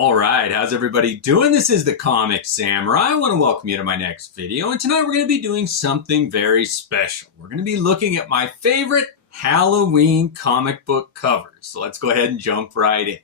All right, how's everybody doing? This is the Comicsamurai. I want to welcome you to my next video, and tonight we're going to be doing something very special. We're going to be looking at my favorite Halloween comic book covers. So let's go ahead and jump right in.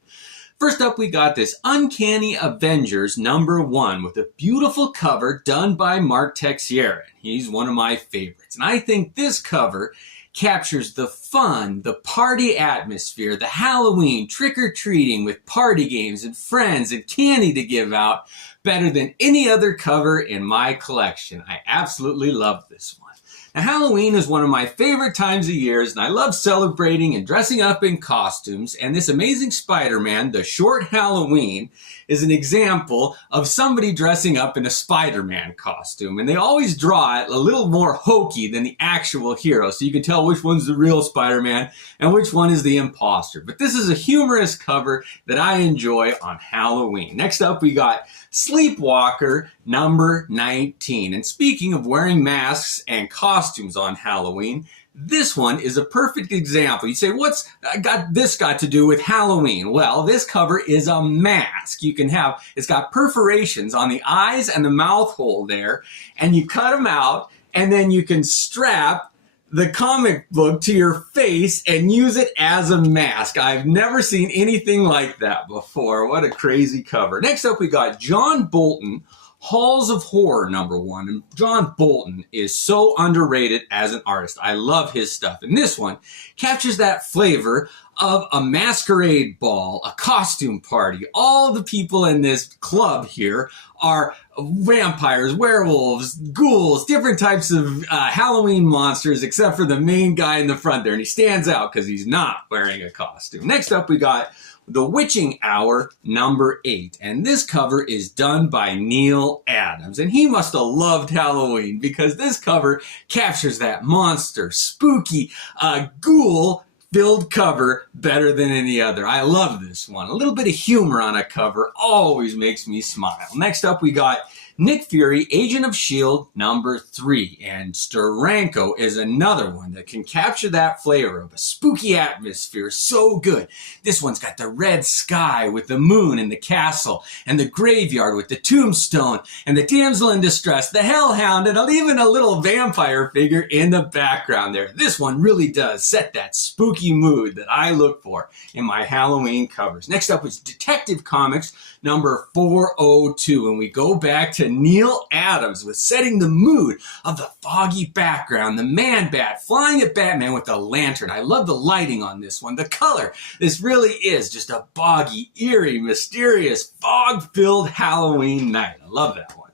First up, we got this Uncanny Avengers #1 with a beautiful cover done by Mark Texiera. He's one of my favorites, and I think this cover captures the fun, the party atmosphere, the Halloween trick-or-treating with party games and friends and candy to give out better than any other cover in my collection. I absolutely love this one. Now, Halloween is one of my favorite times of years, and I love celebrating and dressing up in costumes, and this Amazing Spider-Man, The Short Halloween, is an example of somebody dressing up in a Spider-Man costume, and they always draw it a little more hokey than the actual hero, so you can tell which one's the real Spider-Man and which one is the imposter. But this is a humorous cover that I enjoy on Halloween. Next up, we got Sleepwalker #19. And speaking of wearing masks and costumes on Halloween, this one is a perfect example. You say, what's got to do with Halloween? Well, this cover is a mask. It's got perforations on the eyes and the mouth hole there, and you cut them out, and then you can strap the comic book to your face and use it as a mask. I've never seen anything like that before. What a crazy cover. Next up, we got John Bolton, Halls of Horror #1. And John Bolton is so underrated as an artist. I love his stuff. And this one captures that flavor of a masquerade ball, a costume party. All the people in this club here are vampires, werewolves, ghouls, different types of Halloween monsters, except for the main guy in the front there. And he stands out because he's not wearing a costume. Next up, we got The Witching Hour #8. And this cover is done by Neil Adams. And he must have loved Halloween because this cover captures that monster, spooky, ghoul-filled cover better than any other. I love this one. A little bit of humor on a cover always makes me smile. Next up, we got Nick Fury, Agent of S.H.I.E.L.D. #3. And Steranko is another one that can capture that flavor of a spooky atmosphere so good. This one's got the red sky with the moon and the castle, and the graveyard with the tombstone, and the damsel in distress, the hellhound, and even a little vampire figure in the background there. This one really does set that spooky mood that I look for in my Halloween covers. Next up is Detective Comics #402, and we go back to Neil Adams with setting the mood of the foggy background, the Man-Bat flying at Batman with a lantern. I love the lighting on this one, the color. This really is just a boggy, eerie, mysterious, fog-filled Halloween night. I love that one.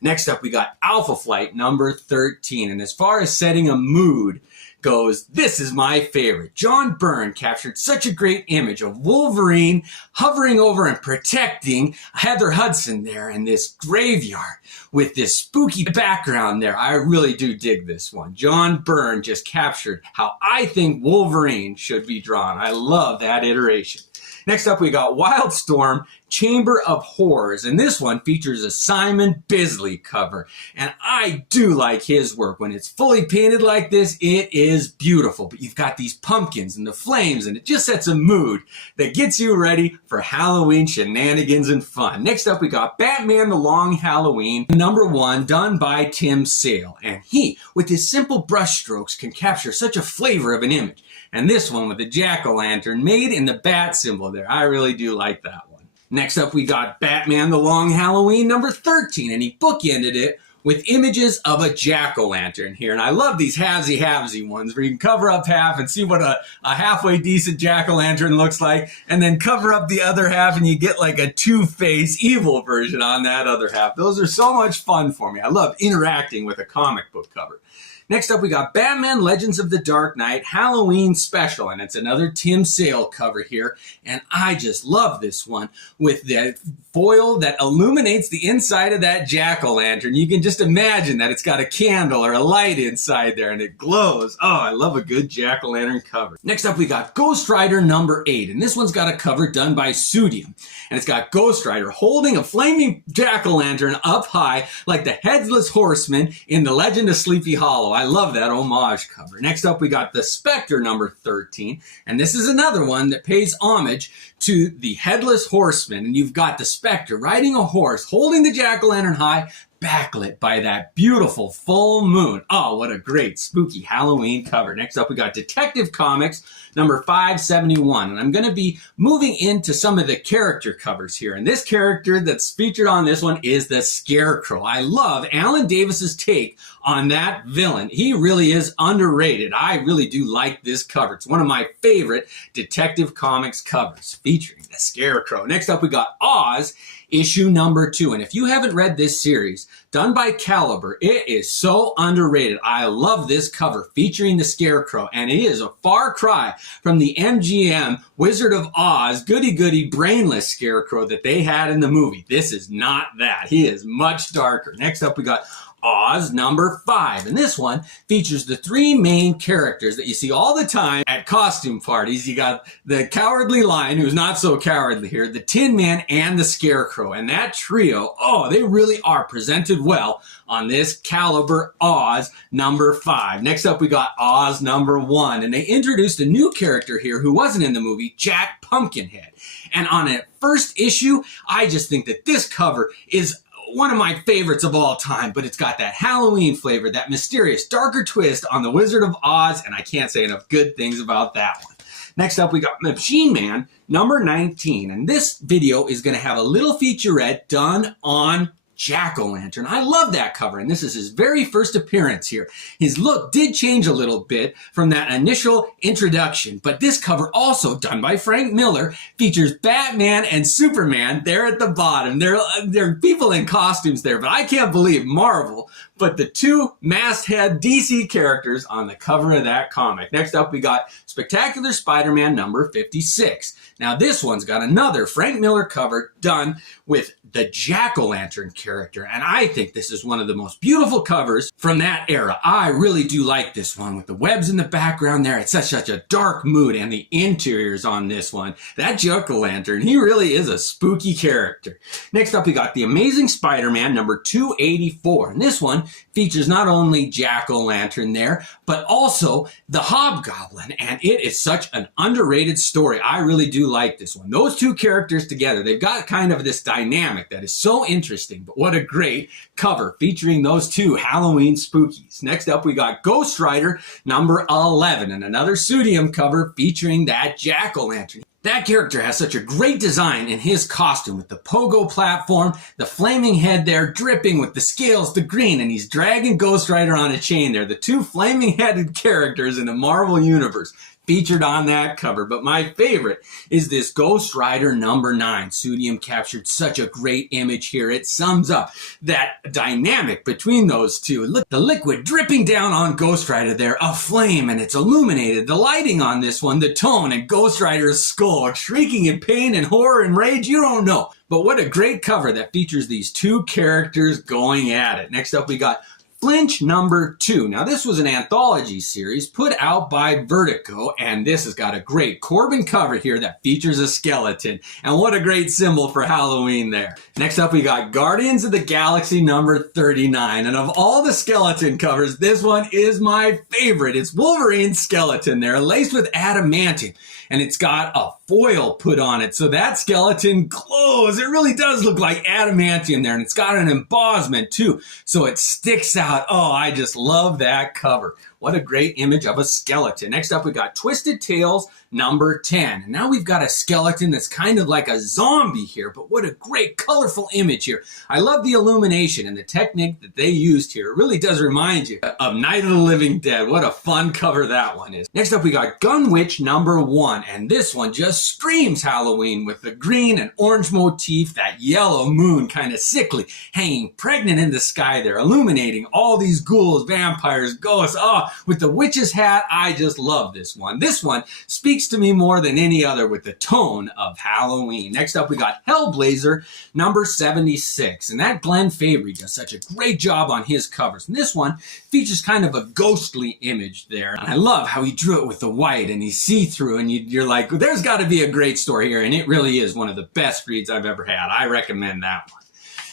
Next up, we got Alpha Flight #13, and as far as setting a mood goes, this is my favorite. John Byrne captured such a great image of Wolverine hovering over and protecting Heather Hudson there in this graveyard with this spooky background there. I really do dig this one. John Byrne just captured how I think Wolverine should be drawn. I love that iteration. Next up, we got Wildstorm Chamber of Horrors, and this one features a Simon Bisley cover, and I do like his work. When it's fully painted like this, it is beautiful, but you've got these pumpkins and the flames, and it just sets a mood that gets you ready for Halloween shenanigans and fun. Next up, we got Batman The Long Halloween #1, done by Tim Sale, and he, with his simple brush strokes, can capture such a flavor of an image. And this one with the jack-o'-lantern made in the bat symbol there. I really do like that one. Next up, we got Batman The Long Halloween #13, and he bookended it with images of a jack-o'-lantern here. And I love these halvesy ones where you can cover up half and see what a halfway decent jack-o'-lantern looks like, and then cover up the other half and you get like a two-face evil version on that other half. Those are so much fun for me. I love interacting with a comic book cover. Next up, we got Batman Legends of the Dark Knight Halloween Special, and it's another Tim Sale cover here, and I just love this one with the foil that illuminates the inside of that jack-o'-lantern. You can just imagine that it's got a candle or a light inside there and it glows. Oh, I love a good jack-o'-lantern cover. Next up, we got Ghost Rider number 8, and this one's got a cover done by Sudium. And it's got Ghost Rider holding a flaming jack-o'-lantern up high like the Headless Horseman in The Legend of Sleepy Hollow. I love that homage cover. Next up, we got the Spectre number 13, and this is another one that pays homage to the Headless Horseman. And you've got the Spectre riding a horse, holding the jack-o'-lantern high, backlit by that beautiful full moon. Oh, what a great spooky Halloween cover. Next up, we got Detective Comics number 571. And I'm going to be moving into some of the character covers here. And this character that's featured on this one is the Scarecrow. I love Alan Davis's take on that villain. He really is underrated. I really do like this cover. It's one of my favorite Detective Comics covers featuring the Scarecrow. Next up, we got Oz issue number 2. And if you haven't read this series, done by Caliber, it is so underrated. I love this cover featuring the Scarecrow, and it is a far cry from the MGM Wizard of Oz goody-goody brainless Scarecrow that they had in the movie. This is not that. He is much darker. Next up, we got Oz number 5, and this one features the 3 main characters that you see all the time at costume parties. You got the Cowardly Lion, who's not so cowardly here, the Tin Man, and the Scarecrow. And that trio, oh, they really are presented well on this Caliber Oz number 5. Next up, we got Oz number 1, and they introduced a new character here who wasn't in the movie, Jack Pumpkinhead. And on a first issue, I just think that this cover is one of my favorites of all time, but it's got that Halloween flavor, that mysterious, darker twist on the Wizard of Oz, and I can't say enough good things about that one. Next up, we got Machine Man number 19, and this video is going to have a little featurette done on Jack-o'-lantern. I love that cover, and this is his very first appearance here. His look did change a little bit from that initial introduction, but this cover, also done by Frank Miller, features Batman and Superman there at the bottom. There are people in costumes there, but I can't believe Marvel put the 2 masthead DC characters on the cover of that comic. Next up, we got Spectacular Spider-Man number 56. Now, this one's got another Frank Miller cover done with the Jack-o'-lantern character, and I think this is one of the most beautiful covers from that era. I really do like this one with the webs in the background there. It's such a dark mood, and the interiors on this one. That Jack-o'-lantern, he really is a spooky character. Next up, we got The Amazing Spider-Man number 284, and this one features not only Jack-o'-lantern there, but also the Hobgoblin, and it is such an underrated story. I really do like this one. Those 2 characters together, they've got kind of this dynamic that is so interesting, but what a great cover featuring those 2 Halloween spookies. Next up, we got Ghost Rider number 11, and another Sudium cover featuring that Jack-o'-lantern. That character has such a great design in his costume with the pogo platform, the flaming head there dripping with the scales, the green, and he's dragging Ghost Rider on a chain there. The 2 flaming-headed characters in the Marvel Universe featured on that cover. But my favorite is this Ghost Rider number 9. Sudium captured such a great image here. It sums up that dynamic between those 2. Look, the liquid dripping down on Ghost Rider there, a flame, and it's illuminated. The lighting on this one, the tone, and Ghost Rider's skull shrieking in pain and horror and rage, you don't know. But what a great cover that features these 2 characters going at it. Next up, we got Flinch number 2. Now, this was an anthology series put out by Vertigo, and this has got a great Corbin cover here that features a skeleton. And what a great symbol for Halloween there. Next up, we got Guardians of the Galaxy number 39. And of all the skeleton covers, this one is my favorite. It's Wolverine's skeleton there, laced with adamantium. And it's got a foil put on it, so that skeleton glows. It really does look like adamantium there, and it's got an embossment too, so it sticks out. Oh, I just love that cover. What a great image of a skeleton. Next up, we got Twisted Tales number 10. And now we've got a skeleton that's kind of like a zombie here, but what a great colorful image here. I love the illumination and the technique that they used here. It really does remind you of Night of the Living Dead. What a fun cover that one is. Next up, we got Gun Witch number 1, and this one just screams Halloween with the green and orange motif, that yellow moon kind of sickly, hanging pregnant in the sky there, illuminating all these ghouls, vampires, ghosts. Oh, with the witch's hat. I just love this one. This one speaks to me more than any other with the tone of Halloween. Next up, we got Hellblazer number 76. And that Glenn Fabry does such a great job on his covers. And this one features kind of a ghostly image there. And I love how he drew it with the white and he's see-through. And you're like, there's got to be a great story here. And it really is one of the best reads I've ever had. I recommend that one.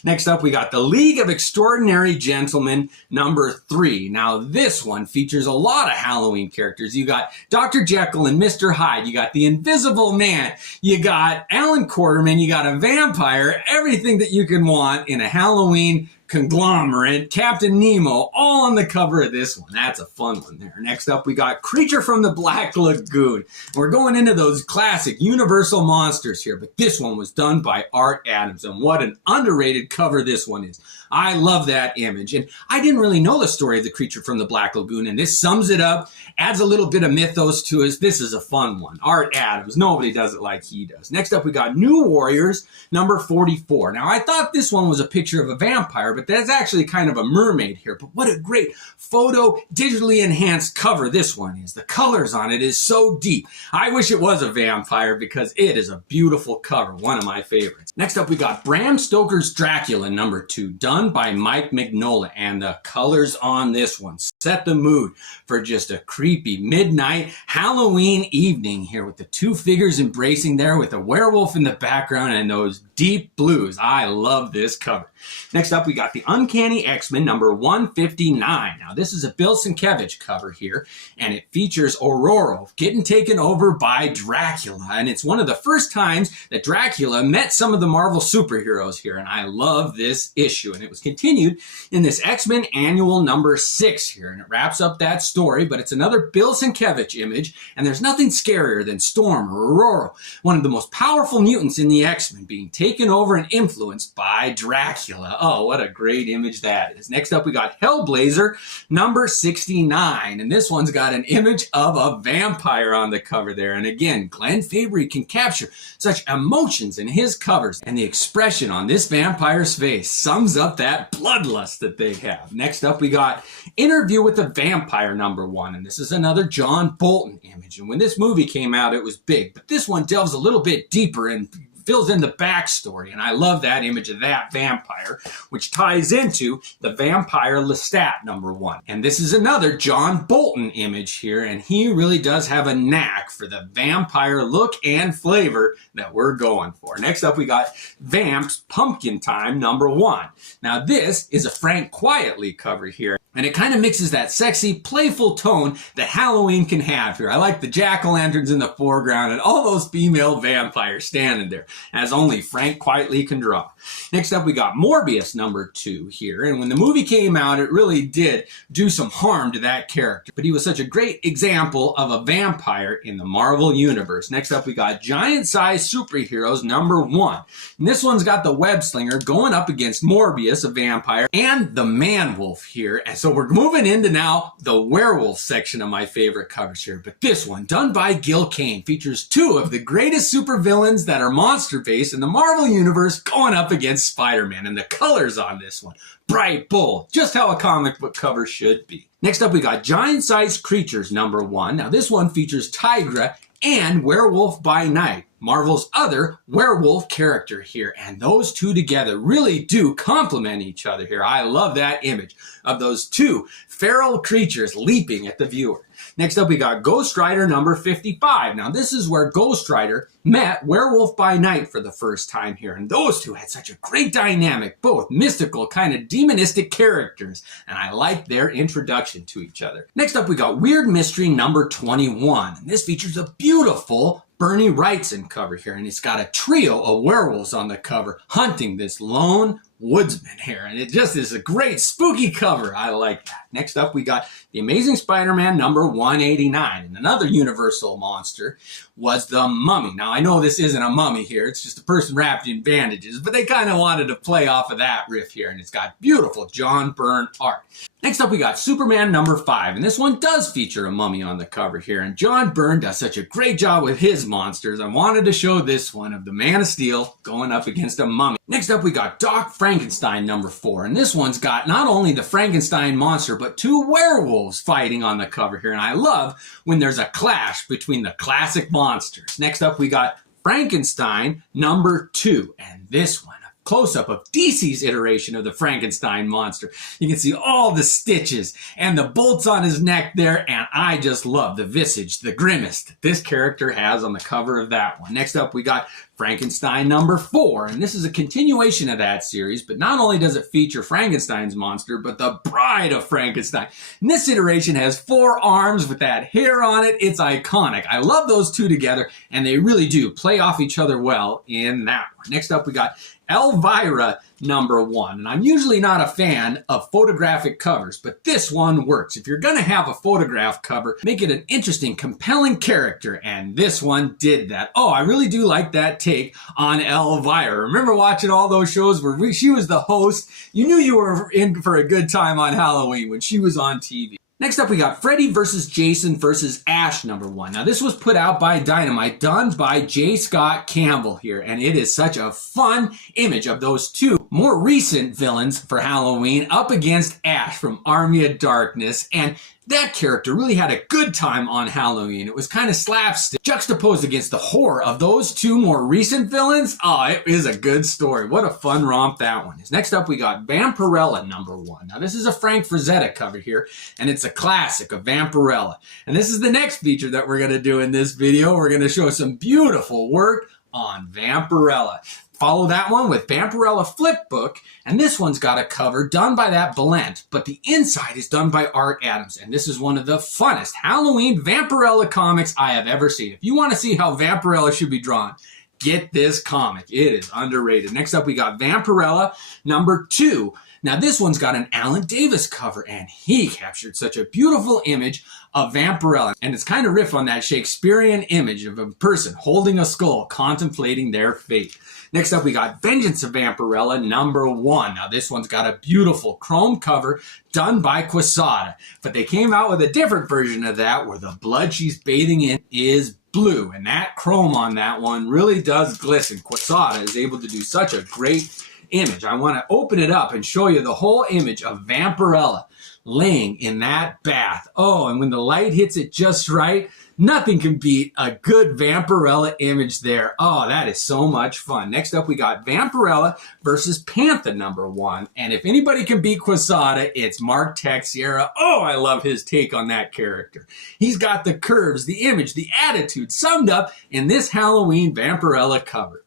Next up, we got the League of Extraordinary Gentlemen, number 3. Now, this one features a lot of Halloween characters. You got Dr. Jekyll and Mr. Hyde. You got the Invisible Man. You got Alan Quarterman. You got a vampire. Everything that you can want in a Halloween conglomerate. Captain Nemo, all on the cover of this one. That's a fun one there. Next up, we got Creature from the Black Lagoon. We're going into those classic Universal monsters here, but this one was done by Art Adams, and what an underrated cover this one is. I love that image, and I didn't really know the story of the Creature from the Black Lagoon, and this sums it up, adds a little bit of mythos to us. This is a fun one. Art Adams, nobody does it like he does. Next up, we got New Warriors, number 44. Now, I thought this one was a picture of a vampire, but that's actually kind of a mermaid here. But what a great photo, digitally enhanced cover this one is. The colors on it is so deep. I wish it was a vampire because it is a beautiful cover, one of my favorites. Next up, we got Bram Stoker's Dracula, number 2, done by Mike Mignola. And the colors on this one set the mood for just a creepy midnight Halloween evening here with the two figures embracing there with a werewolf in the background and those deep blues. I love this cover. Next up, we got the Uncanny X-Men number 159. Now, this is a Bill Sienkiewicz cover here, and it features Aurora getting taken over by Dracula. And it's one of the first times that Dracula met some of the Marvel superheroes here, and I love this issue. And it was continued in this X-Men annual number 6 here, and it wraps up that story, but it's another Bill Sienkiewicz image, and there's nothing scarier than Storm or Aurora, one of the most powerful mutants in the X-Men, being taken over and influenced by Dracula. Oh, what a great image that is. Next up, we got Hellblazer, number 69. And this one's got an image of a vampire on the cover there. And again, Glenn Fabry can capture such emotions in his covers. And the expression on this vampire's face sums up that bloodlust that they have. Next up, we got Interview with the Vampire, number 1. And this is another John Bolton image. And when this movie came out, it was big. But this one delves a little bit deeper and fills in the backstory, and I love that image of that vampire, which ties into the Vampire Lestat, number 1. And this is another John Bolton image here, and he really does have a knack for the vampire look and flavor that we're going for. Next up, we got Vamps Pumpkin Time, number 1. Now, this is a Frank Quietly cover here, and it kind of mixes that sexy, playful tone that Halloween can have here. I like the jack-o'-lanterns in the foreground and all those female vampires standing there, as only Frank Quietly can draw. Next up, we got Morbius, number 2 here. And when the movie came out, it really did do some harm to that character. But he was such a great example of a vampire in the Marvel Universe. Next up, we got Giant-Sized Superheroes, number 1. And this one's got the web slinger going up against Morbius, a vampire, and the man-wolf here. And so we're moving into now the werewolf section of my favorite covers here. But this one, done by Gil Kane, features 2 of the greatest supervillains that are monster-based in the Marvel Universe going up against Spider-Man. And the colors on this one, bright, bold, just how a comic book cover should be. Next up, we got Giant-Sized Creatures, number 1. Now, this one features Tigra and Werewolf by Night, Marvel's other werewolf character here. And those two together really do complement each other here. I love that image of those two feral creatures leaping at the viewer. Next up, we got Ghost Rider number 55. Now, this is where Ghost Rider met Werewolf by Night for the first time here. And those two had such a great dynamic, both mystical, kind of demonistic characters. And I like their introduction to each other. Next up, we got Weird Mystery number 21. And this features a beautiful Bernie Wrightson cover here. And it's got a trio of werewolves on the cover hunting this lone woodsman here. And it just is a great spooky cover. I like that. Next up, we got The Amazing Spider-Man number 189. And another Universal monster was the Mummy. Now, I know this isn't a mummy here. It's just a person wrapped in bandages. But they kind of wanted to play off of that riff here. And it's got beautiful John Byrne art. Next up, we got Superman number 5. And this one does feature a mummy on the cover here. And John Byrne does such a great job with his monsters. I wanted to show this one of the Man of Steel going up against a mummy. Next up, we got Doc Frankenstein Frankenstein #4. And this one's got not only the Frankenstein monster, but 2 werewolves fighting on the cover here. And I love when there's a clash between the classic monsters. Next up, we got Frankenstein #2. And this one, a close-up of DC's iteration of the Frankenstein monster. You can see all the stitches and the bolts on his neck there. And I just love the visage, the grimace that this character has on the cover of that one. Next up, we got Frankenstein #4, and this is a continuation of that series, but not only does it feature Frankenstein's monster, but the bride of Frankenstein. And this iteration has 4 arms with that hair on it. It's iconic. I love those two together, and they really do play off each other well in that one. Next up, we got Elvira #1, and I'm usually not a fan of photographic covers, but this one works. If you're going to have a photograph cover, make it an interesting, compelling character, and this one did that. Oh, I really do like that take on Elvira. Remember watching all those shows where she was the host? You knew you were in for a good time on Halloween when she was on TV. Next up, we got Freddy vs. Jason vs. Ash #1. Now, this was put out by Dynamite, done by J. Scott Campbell here, and it is such a fun image of those 2 more recent villains for Halloween up against Ash from Army of Darkness, and that character really had a good time on Halloween. It was kind of slapstick, juxtaposed against the horror of those 2 more recent villains. Oh, it is a good story. What a fun romp that one is. Next up, we got Vampirella #1. Now, this is a Frank Frazetta cover here, and it's a classic of Vampirella. And this is the next feature that we're going to do in this video. We're going to show some beautiful work on Vampirella. Follow that one with Vampirella Flipbook, and this one's got a cover done by that Blend, but the inside is done by Art Adams, and this is one of the funnest Halloween Vampirella comics I have ever seen. If you want to see how Vampirella should be drawn, get this comic. It is underrated. Next up, we got Vampirella #2. Now, this one's got an Alan Davis cover, and he captured such a beautiful image of Vampirella. And it's kind of riff on that Shakespearean image of a person holding a skull, contemplating their fate. Next up, we got Vengeance of Vampirella #1. Now, this one's got a beautiful chrome cover done by Quesada, but they came out with a different version of that where the blood she's bathing in is blue, and that chrome on that one really does glisten. Quesada is able to do such a great image. I want to open it up and show you the whole image of Vampirella laying in that bath. Oh, and when the light hits it just right, nothing can beat a good Vampirella image there. Oh, that is so much fun. Next up, we got Vampirella versus Pantha #1. And if anybody can beat Quesada, it's Mark Texiera. Oh, I love his take on that character. He's got the curves, the image, the attitude summed up in this Halloween Vampirella cover.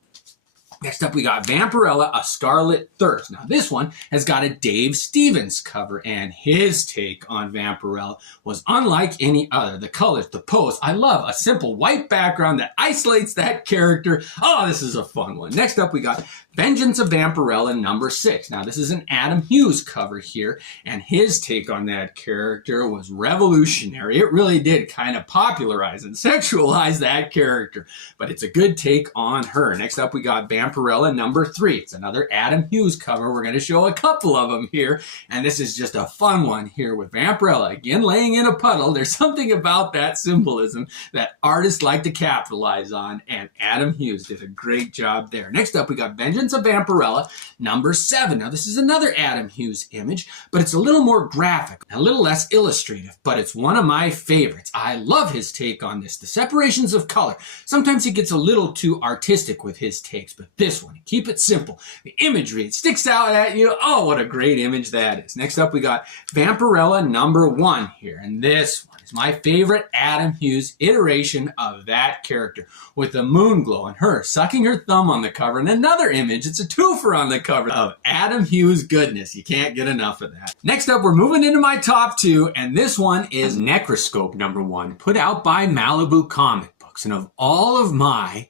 Next up, we got Vampirella, A Scarlet Thirst. Now, this one has got a Dave Stevens cover, and his take on Vampirella was unlike any other. The colors, the pose. I love a simple white background that isolates that character. Oh, this is a fun one. Next up, we got Vengeance of Vampirella #6. Now, this is an Adam Hughes cover here, and his take on that character was revolutionary. It really did kind of popularize and sexualize that character, but it's a good take on her. Next up, we got Vampirella #3. It's another Adam Hughes cover. We're going to show a couple of them here, and this is just a fun one here with Vampirella, again laying in a puddle. There's something about that symbolism that artists like to capitalize on, and Adam Hughes did a great job there. Next up, we got Vengeance of Vampirella #7. Now, this is another Adam Hughes image, but it's a little more graphic, a little less illustrative, but it's one of my favorites. I love his take on this. The separations of color. Sometimes he gets a little too artistic with his takes, but this one, keep it simple. The imagery, it sticks out at you. Oh, what a great image that is. Next up, we got Vampirella #1 here, and this one is my favorite Adam Hughes iteration of that character, with the moon glow and her sucking her thumb on the cover, and another image, it's a twofer on the cover of Adam Hughes goodness. You can't get enough of that. Next up, we're moving into my top 2, and this one is Necroscope #1, put out by Malibu Comic Books. And of all of my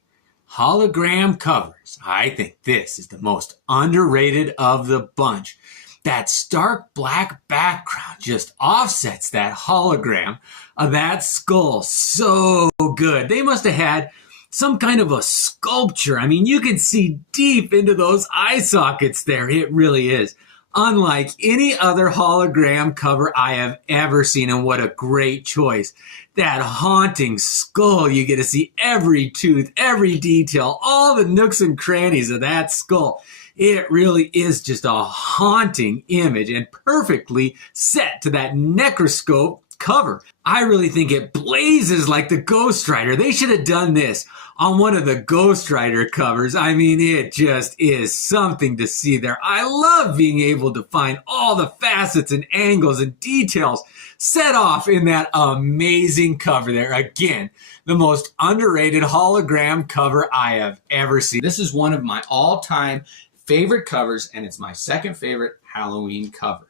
hologram covers, I think this is the most underrated of the bunch. That stark black background just offsets that hologram of that skull so good. They must have had some kind of a sculpture. I mean, you can see deep into those eye sockets there. It really is unlike any other hologram cover I have ever seen, and what a great choice. That haunting skull, you get to see every tooth, every detail, all the nooks and crannies of that skull. It really is just a haunting image and perfectly set to that necroscope cover. I really think it blazes like the Ghost Rider. They should have done this on one of the Ghost Rider covers. I mean, it just is something to see there. I love being able to find all the facets and angles and details set off in that amazing cover there. Again, the most underrated hologram cover I have ever seen. This is one of my all-time favorite covers, and it's my second favorite Halloween cover.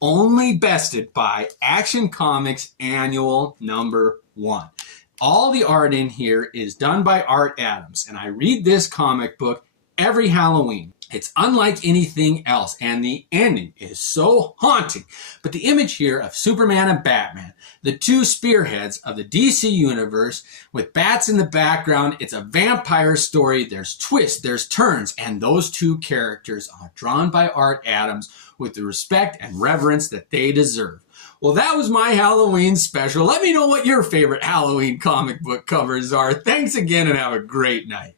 Only bested by Action Comics Annual #1. All the art in here is done by Art Adams, and I read this comic book every Halloween. It's unlike anything else, and the ending is so haunting. But the image here of Superman and Batman, the two spearheads of the DC universe, with bats in the background, it's a vampire story. There's twists, there's turns, and those two characters are drawn by Art Adams with the respect and reverence that they deserve. Well, that was my Halloween special. Let me know what your favorite Halloween comic book covers are. Thanks again, and have a great night.